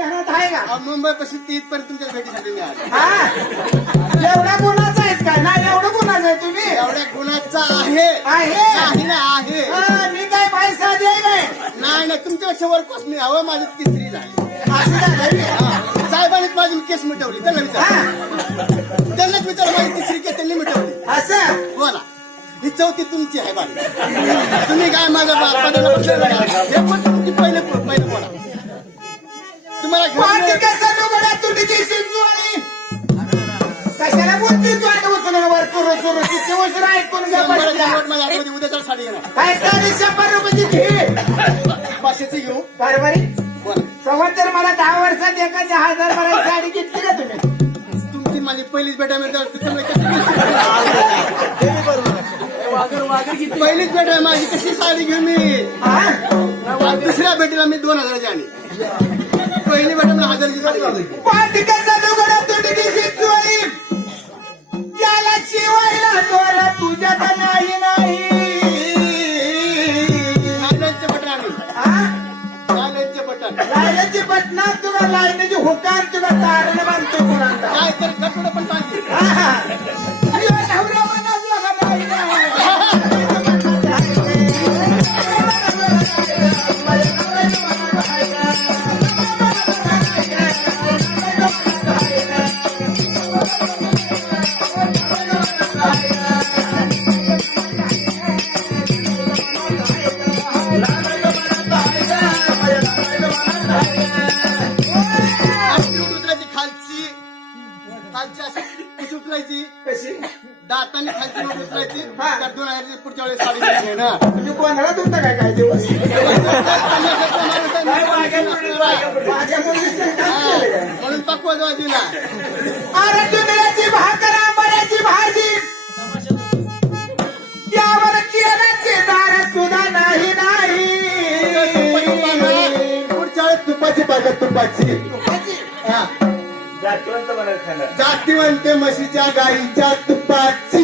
ध्यानात आहे का? मुंबई पासून तिथपर्यंत तुमच्या भेटीसाठी मी आलो. हा एवढ्या गुणाचा आहेस काय? नाही एवढं गुणाचं आहे तुम्ही. एवढ्या गुणाचा आहे आहे ना आहे. मी काय पैसा दे काय? नाही तुमच्यापेक्षा वर कोस मी हवं माझी तिसरी झाली. असं झालं. साहेबांनीच माझी केस मिटवली. त्यांनाच विचार माझी तिसरी केस त्यांनी मिटवली. असं बोला ही चौथी तुमची आहे बाई. तुम्ही काय माझ्या पदाला हे पण तुमची पहिले बोला. तुम्हाला कशाला बोलते तू आता उचलून वर चुरू चुरू किती उशीर ऐकून घ्या. उद्या साडी घेणार काय 100 रुपयाची घे 500ची घेऊ. बरोबरी बोला सवत जर मला 10 वर्षात एखादी 1000 भरायची साडी घेतली का तुम्ही? तुमची माझी पहिलीच भेट आहे पहिलीच भेट आहे माझी. कशी साडी घेऊ मी? दुसऱ्या भेटीला मी 2000ची आणि पहिली भेट मला 1000ची साडी. त्याला शिवायला तोला तुझ्या तर नाही नाही. लायनचे बटन आम्ही लायनचे बटन लाईनाची बटना तुला लाईनाची हुकान तुला तारण बांधतो कोणाचा काय तर कटोडं पण पाहिजे. नवरा म्हणाला का नाही नाही. कशी उचलायची? कशी दातांनी खालची नोट उचलायची. तर 2000ची पुढच्या वेळेस साडी घ्यायची ना. तुम्ही कोणाला तुमचा काय दिवस म्हणून पक्वा जेव्हा दिला. अरे जुन्याची भाकर आंबाड्याची भाजी त्यावर केल्याचे दार सुद्धा नाही नाही. पुढच्या वेळेस तुपाची पाहिजे. तुपाची जातीवंत म्हशीच्या गाईच्या तुपाची.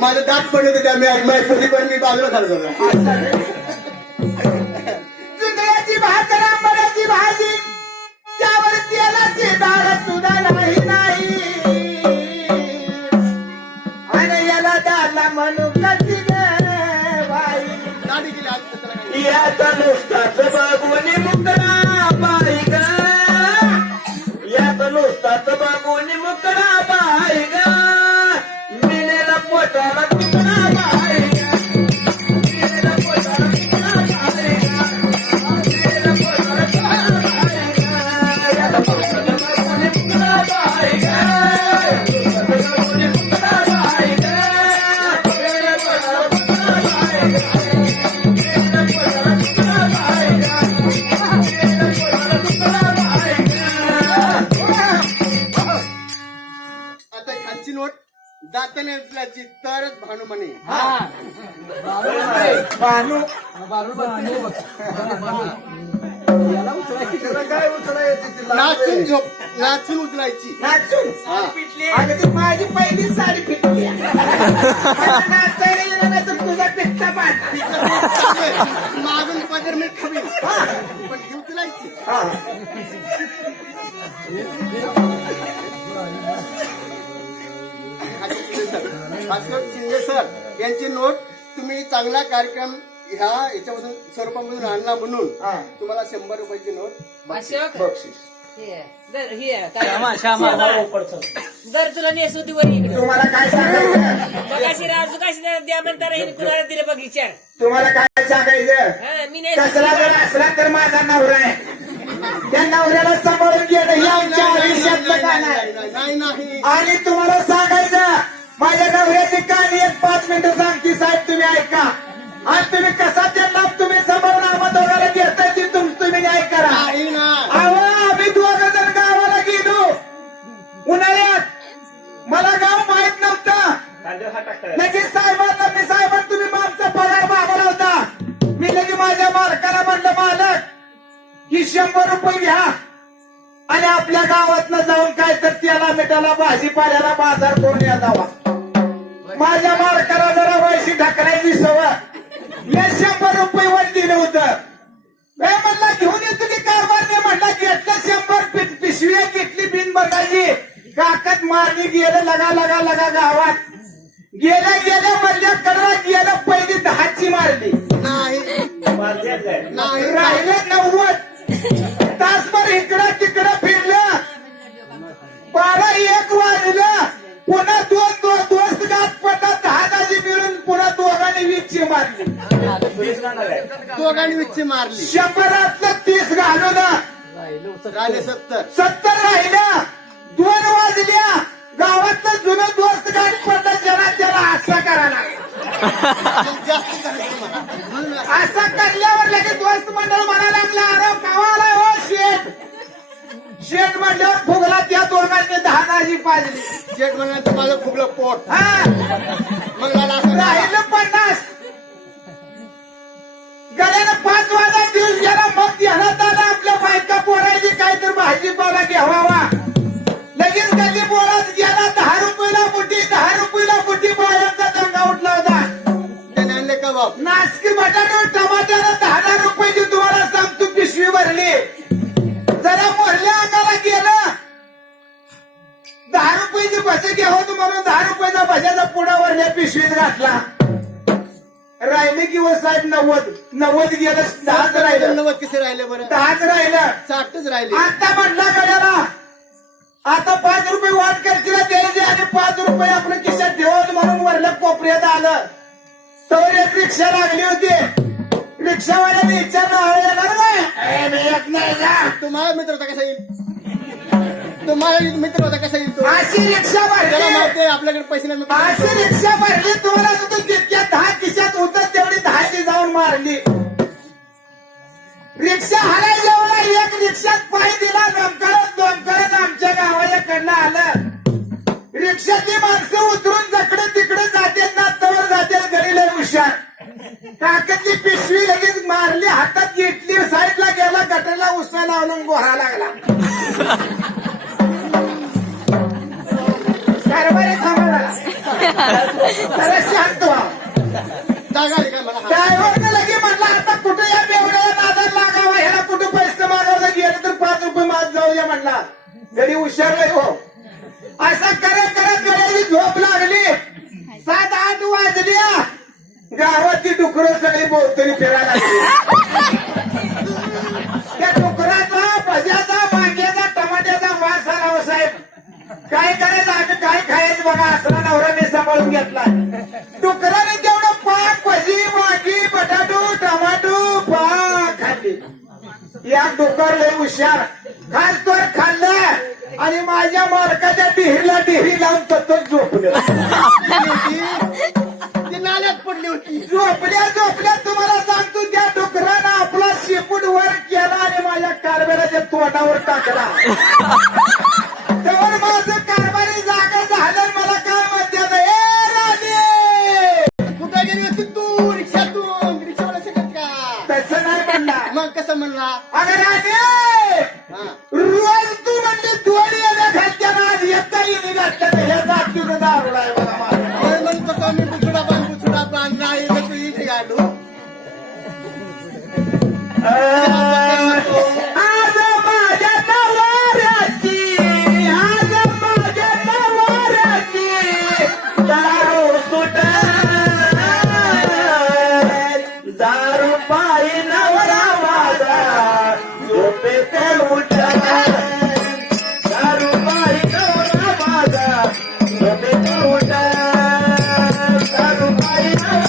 माझं दात पडलं होतं त्या मी पण मी बाजूला झालं सगळं. जुन्याची भाकर आंबाड्याची भाजी त्यावर तेलाचे दार सुद्धा नाही नाही. आणि याला दाला म्हणू कशी गे बाई. दाढी केली आज तर त्याला काही. याचा नुसताच बागवणी मुकडा बाई ग. याचा नुसताच बागवणी मुकडा बाई ग. मिळेला पोटाला तुकडा बाई ग. मिळेला पोटाला तुकडा बाई ग. मिळेला पोटाला तुकडा बाई ग. याचा पोटाला बागवणी मुकडा बाई ग. बागवणी मुकडा बाई ग. मिळेला पोटाला तुकडा बाई ग. आता खालची नोट दाताने उचलायची तरच भानू म्हणे. भानू नाचून झोप नाचून उचलायची. नाचून अगं ती माझी पहिली साडी फिटली. नाचायला गेलं नाही तर तुझा पित्ता पाठ. मागून पदर मी खवी पण ही उचलायची. शिंदे सर यांची नोट तुम्ही चांगला कार्यक्रम ह्या याच्यामधून स्वरूपामधून आणला म्हणून तुम्हाला 100 रुपयाची नोट अशोक बक्षीस. दर तुला नेस होती वर इकडे तुम्हाला काय सांगायचं? बघाशी राजू काशी द्या म्हणता हिने कुणाला दिलं बघ विचार. तुम्हाला काय सांगायचं? हा मी नाही कसला जर असला तर माझा नवरा आहे. त्या नवऱ्याला सांभाळून घेणं हे आमच्या आयुष्यातलं काय नाही. नाही आणि तुम्हाला सांगायचं माझ्या नवऱ्याची कहाणी 5 मिनिटं सांगते साहेब तुम्ही ऐका. आणि तुम्ही कसा त्यांना तुम्ही सांभाळून आम्हा दोघाला घेताय ती तुम्ही न्याय करा. नाही ना आम्ही 2 जण गावाला गेलो उन्हाळ्यात. मला गाव माहित नव्हतं. लगेच साहेबांना मी साहेबांना तुम्ही मागचा पगार मागवला होता. मी लगे माझ्या मालकाला म्हणलं मालक ही 100 रुपये घ्या आणि आपल्या गावातनं जाऊन काय तर त्याला मिठाला भाजीपाल्याला बाजार करून या जावा. माझ्या मालकाला जरा वैशी ढकलायची सवय. मी 100 रुपये वर दिलं होतं. म्हणला घेऊन बघायची काकत मारली गेलं लगा लगा लगा गावात गेल्या गेल्या मधल्या कडला गेलं पहिली 10ची मारली नाही नाही राहिले 90 तासभर इकडं तिकडं फिरलं 12-1 वाजलं पुन्हा दोस्त गाठ पडला 10 ताजी मिळून पुन्हा दोघांनी 20ची मारली दोघांनी विच्ची मारली 100तलं 30 घालून राहिले 70 70 राहिल्या 2 वाजल्या गावातलं जुनं दोस्त गाठ पडलं जरा त्याला असं करायला जास्त करायचं मला म्हणून असं करल्यावर लगेच दोस्त मंडळ म्हणायला लागला अरे गावाला हो शेठ शेठ म्हणल्यावर फुगला त्या दोघांनी 10 ताजी पाजली शेट म्हणाल माझं फुगलं पोट हा मग मला असं राहिलं 50 गड्यानं 5 वाजता दिवस गेला मग ध्यानात आला आपल्या बायका पोरायची काहीतरी भाजीपाला घ्यावा लगेच गल्ली बोळात गेला 10 रुपयाला मुठी 10 रुपयाला मुठी बायांचा दंगा उठला होता त्याने आणले कबाब नासकी बटाटे टमाट्याला 10 रुपयाची तुम्हाला सांगतो पिशवी भरली जरा मोरल्या अंगाला गेलं 10 रुपयाची भजी घ्यावं म्हणून 10 रुपयाचा भज्याचा पुडा वरल्या पिशवीत घातला राहिले किंवा साहेब 90 गेलं 10च राहिलं 90 कसे राहिले बरं 10च राहिलं 60च राहिले आता म्हटला गड्याला आता 5 रुपये वाट करतील द्यायचे आणि 5 रुपये आपल्या खिशात ठेवत म्हणून वरल्या कोपऱ्यात आलं तर एक रिक्षा लागली होती रिक्षावाल्याने विचारलं येणार नाही मी येत नाही का तुम्हाला मित्र होता कसा येईल तुम्हाला मित्र होता कसा येईल तो अशी रिक्षा त्याला भरली माहिती आहे, आपल्याकडे पैसे नाही अशी रिक्षा भरली तुम्हाला तिथं तितक्या 10 खिशात होत तेवढी 10ची जाऊन मारली रिक्षा हलाय जेवढा एक रिक्षात पाय दिला दोनकरत आमच्या गावाच्याकडनं आलं रिक्षातली माणसं उतरून जकडे तिकडे जातात ना तवर जातात गडीला हुशार काकातली पिशवी लगेच मारली हातात घेतली साईडला गेला गटरला उसळा लावून गोरा लागला कारभारी थांबा जरा शांत व्हा जागा आहे का मला ड्रायव्हरने लगे म्हणला आता कुठे या बेवड्याला नादात लागावा ह्याला कुठे पैसे मागायला गेलं तर 5 रुपये माग जाऊ द्या म्हणला गडी हुशार नाही हो असं करत करत गड्याची झोप लागली 7-8 वाजल्या गावातली डुकरं सगळी बोलतरी फिरायला लागली त्या डुकराचा भज्याचा वांग्याचा टमाट्याचा वास आला हो साहेब काय करायचं आम्ही काय खायचं बघा असला नवरा मी सांभाळून घेतला डुकराने तेवढं पाक भजी वांगी बटाटो टमाटो पाक खाल्ली या डुकर लय हुशार खास तर खाल्लं आणि माझ्या मालकाच्या डिहीला डिही लावून तत्तच झोपलं ती नाल्यात पडली होती झोपल्या तुम्हाला सांगतो त्या डुकरानं आपला शेपूट वर केला आणि माझ्या कारभाराच्या तोंडावर टाकला तेव्हा माझं कारभारी जागा झालं मला काय म्हणतात ए राजे कुठे गेली होती तू रिक्षातून रिक्षावाला शकत का तसं नाही म्हणला मग कसं म्हणला अगं राजे हा रोज तू म्हणजे दोन्ही येण्या घालत्याना आज एकटा येणे घातल्या हे जातीचं दारूड आहे बघा माझा होय म्हणतो तो मी बुचुडा बांध नाही तर तू इथे घालू आज माझ्या नवऱ्याची दारू सुट दारू पायी नवरा माझा झोपेतून उठ दारू पायी नवरा माझा झोपेतून उठ दारू पायी नवरा